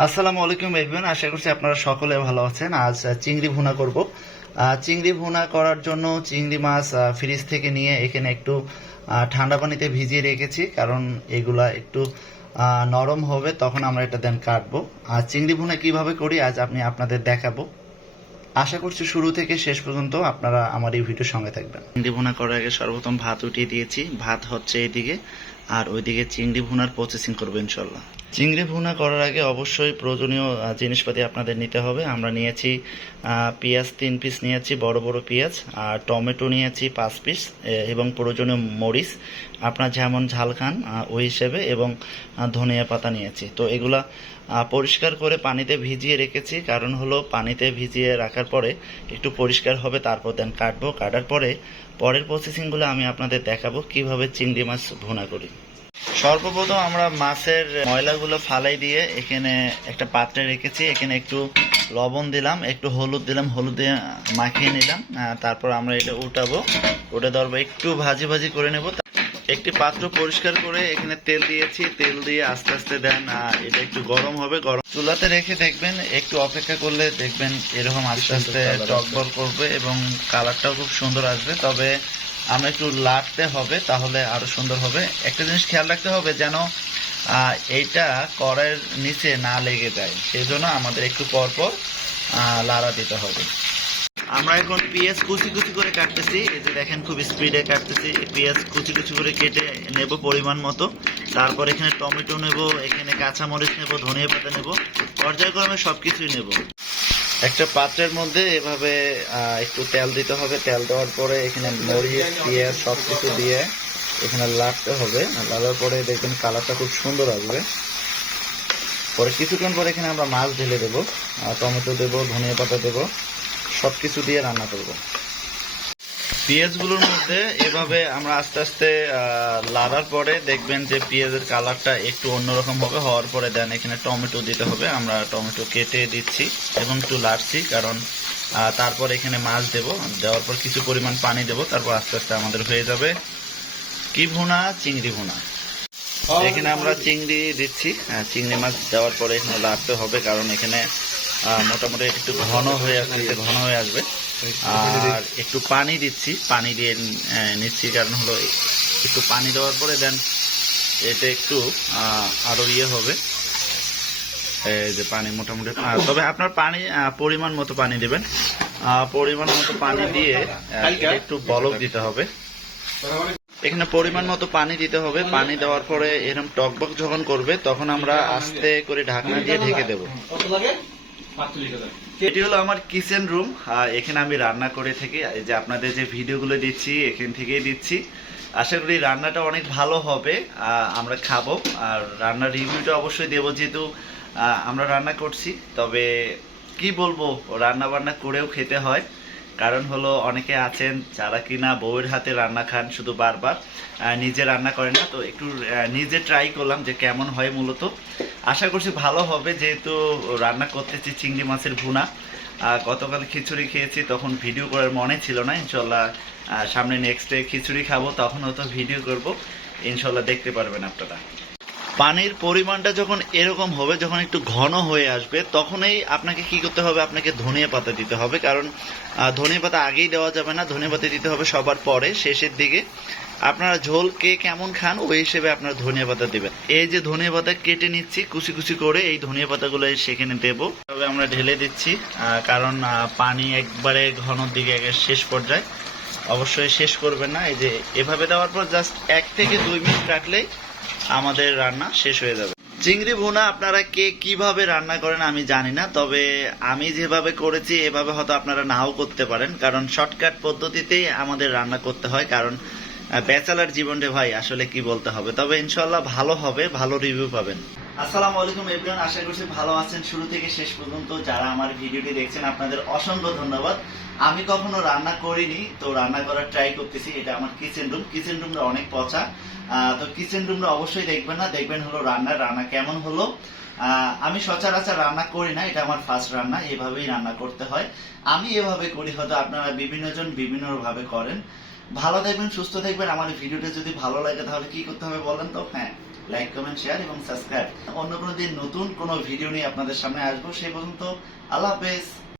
আসসালামু আলাইকুম এভরিওয়ান, আশা করছি আপনারা সকলে ভালো আছেন। আজ চিংড়ি ভুনা করব। চিংড়ি ভুনা করার জন্য চিংড়ি মাছ ফ্রিজ থেকে নিয়ে এখানে একটু ঠান্ডা পানিতে ভিজিয়ে রেখেছি, কারণ এগুলা একটু নরম হবে, তখন আমরা এটা দেন কাটবো। আর চিংড়ি ভুনা কীভাবে করি, আজ আপনি আপনাদের দেখাবো। আশা করছি শুরু থেকে শেষ পর্যন্ত আপনারা আমার এই ভিডিওর সঙ্গে থাকবেন। চিংড়ি ভুনা করার আগে সর্বপ্রথম ভাত উঠিয়ে দিয়েছি। ভাত হচ্ছে এইদিকে আর ওইদিকে চিংড়ি ভুনার প্রসেসিং করব ইনশাল্লাহ চিংড়ি ভুনা করার আগে অবশ্যই প্রয়োজনীয় জিনিসপাতি আপনাদের নিতে হবে। আমরা নিয়েছি পেঁয়াজ তিন পিস নিয়েছি, বড় বড় পেঁয়াজ, আর টমেটো নিয়েছি পাঁচ পিস এবং প্রয়োজনীয় মরিচ। আপনার যেমন ঝাল খান ওই হিসেবে, এবং ধনিয়া পাতা নিয়েছি। তো এগুলা পরিষ্কার করে পানিতে ভিজিয়ে রেখেছি। কারণ হলো, পানিতে ভিজিয়ে রাখার পরে একটু পরিষ্কার হবে, তারপর দেন কাটবো। কাটার পরে পরের প্রসেসিংগুলো আমি আপনাদের দেখাবো, কীভাবে চিংড়ি মাছ ভুনা করি। সর্বপ্রথম আমরা মাছের ময়লাগুলো ফালাই দিয়ে এখানে একটা পাত্রে রেখেছি। এখানে একটু লবণ দিলাম, একটু হলুদ দিলাম, হলুদ দিয়ে মাখিয়ে নিলাম। তারপর আমরা এটা উঠাবো উঠে ধরবো, একটু ভাজি ভাজি করে নেব। একটি পাত্র পরিষ্কার করে এখানে তেল দিয়েছি তেল দিয়ে আস্তে আস্তে দেন এটা একটু গরম হবে গরম চুলাতে রেখে দেখবেন একটু অপেক্ষা করলে দেখবেন এরকম আস্তে আস্তে টকবল করবে এবং কালারটাও খুব সুন্দর আসবে। তবে আমরা একটু লাটতে হবে তাহলে আরও সুন্দর হবে। একটা জিনিস খেয়াল রাখতে হবে যেন এইটা কড়াইয়ের নিচে না লেগে যায়। সেই জন্য আমাদের একটু পর পর আহ, লাড়া দিতে হবে। আমরা এখন পেঁয়াজ কুচি কুচি করে কাটতেছি। এই যে দেখেন খুব স্পিডে কাটতেছি। পেঁয়াজ কুচি কুচি করে কেটে নেব পরিমাণ মতো। তারপর এখানে টমেটো নেব, এখানে কাঁচামরিচ নেব, ধনিয়া পাতা নেব, পর্যায়ক্রমে সব কিছুই নেব। একটা পাত্রের মধ্যে এভাবে একটু তেল দিতে হবে। তেল দেওয়ার পরে এখানে মরিচ, পেঁয়াজ সব কিছু দিয়ে এখানে লাগতে হবে। লাগার পরে দেখবেন কালারটা খুব সুন্দর আসবে। পরে কিছুক্ষণ পরে এখানে আমরা মাছ ঢেলে দেবো। টমেটো দেবো, ধনিয়া পাতা দেবো। সব কিছু দিয়ে রান্না করব। পেঁয়াজগুলোর মধ্যে এভাবে আমরা আস্তে আস্তে লাড়ার পরে দেখবেন যে পেঁয়াজের কালারটা একটু অন্যরকম হবে, হওয়ার পরে দেন এখানে টমেটো দিতে হবে। আমরা টমেটো কেটে দিচ্ছি এবং একটু লাড়ছি কারণ তারপর এখানে মাছ দেব। দেওয়ার পর কিছু পরিমাণ পানি দেব, তারপর আস্তে আস্তে আমাদের হয়ে যাবে। কি ভুনা? চিংড়ি ভুনা। এখানে আমরা চিংড়ি দিচ্ছি। চিংড়ি মাছ দেওয়ার পরে এখানে লাড়তে হবে কারণ এখানে মোটামুটি একটু ঘন হয়ে আসতে ঘন হয়ে আসবে। আর একটু পানি দিচ্ছি পানি দিয়ে নিচ্ছি কারণ হলো একটু পানি দেওয়ার পরে দেন এটা একটু আহ, আরও ইয়ে হবে। এই যে পানি মোটামুটি তবে আপনার পানি পরিমাণ মতো পানি দেবেন। আহ, পরিমাণ মতো পানি দিয়ে একটু বলক দিতে হবে। এখানে পরিমাণ মতো পানি দিতে হবে। পানি দেওয়ার পরে এরকম টকবক যখন করবে তখন আমরা আস্তে করে ঢাকনা দিয়ে ঢেকে দেবো। এটি হলো আমার কিচেন রুম। এখানে আমি রান্না করে থাকি। এই যে আপনাদের যে ভিডিওগুলো দিচ্ছি এখান থেকেই দিচ্ছি। আশা করি রান্নাটা অনেক ভালো হবে। আমরা খাব। আর রান্নার রিভিউটা অবশ্যই দেবো যেহেতু আমরা রান্না করছি। তবে কি বলব রান্না বান্না করেও খেতে হয়। কারণ হলো অনেকে আছেন যারা কিনা বউয়ের হাতে রান্না খান শুধু বারবার নিজে রান্না করেন না, তো একটু নিজে ট্রাই করলাম যে কেমন হয় মূলত। আশা করছি ভালো হবে, যেহেতু রান্না করতেছি চিংড়ি মাছের ভুনা। গতকাল খিচুড়ি খেয়েছি, তখন ভিডিও করার মনে ছিল না, ইনশাল্লাহ সামনে নেক্সট ডে খিচুড়ি খাব, তখন হয়তো ভিডিও করব। ইনশাল্লাহ দেখতে পারবেন আপনারা। পানির পরিমাণটা যখন এরকম হবে, যখন একটু ঘন হয়ে আসবে, তখনই আপনাকে কি করতে হবে? আপনাকে ধনিয়া পাতা দিতে হবে। কারণ ধনিয়া পাতা আগেই দেওয়া যাবে না। ধনিয়া পাতা দিতে হবে সবার পরে, শেষের দিকে। আপনারা ঝোল কে কেমন খান, ওই হিসেবে আপনারা ধনিয়া পাতা দিবেন। এই যে ধনিয়া পাতা কেটে নিচ্ছি, কুচি কুচি করে এই ধনিয়া পাতাগুলো সেখানে দেব। তবে আমরা ঢেলে দিচ্ছি কারণ পানি একবারে ঘনর দিকে শেষ পর্যায়ে। অবশ্যই শেষ করবেন না। এই যে এভাবে দেওয়ার পর জাস্ট এক থেকে দুই মিনিট রাখলেই আমাদের রান্না শেষ হয়ে যাবে। চিংড়ি ভুনা আপনারা কে কীভাবে রান্না করেন আমি জানি না, তবে আমি যেভাবে করেছি, এভাবে হয়তো আপনারা নাও করতে পারেন, কারণ শর্টকাট পদ্ধতিতেই আমাদের রান্না করতে হয়, কারণ ব্যাচেলার জীবনটা ভাই, আসলে কি বলতে হবে? তবে ইনশাল্লাহ ভালো হবে, ভালো রিভিউ পাবেন। আসসালামু আলাইকুম এভরিওয়ান আশা করছি ভালো আছেন। শুরু থেকে শেষ পর্যন্ত যারা আমার ভিডিওটি দেখছেন, আপনাদের অসংখ্য ধন্যবাদ। আমি কখনো রান্না করিনি, তো রান্না করার ট্রাই করতেছি, এটা আমার কিচেন রুম কিচেন রুমটা অনেক পচা। তো কিচেন রুমটা অবশ্যই দেখবেন না, দেখবেন হলো রান্না রান্না কেমন হলো। আমি সচরাচর রান্না করি না, এটা আমার ফার্স্ট রান্না, এভাবেই রান্না করতে হয়। আমি এভাবে করি, হয়তো আপনারা বিভিন্ন জন বিভিন্ন ভাবে করেন। ভালো থাকবেন সুস্থ থাকবেন আমার ভিডিওটা যদি ভালো লাগে, তাহলে কি করতে হবে বলেন তো? হ্যাঁ লাইক কমেন্ট শেয়ার এবং সাবস্ক্রাইব অন্য কোনো দিন নতুন কোনো ভিডিও নিয়ে আপনাদের সামনে আসব, সেই পর্যন্ত আল্লাহ হাফেজ।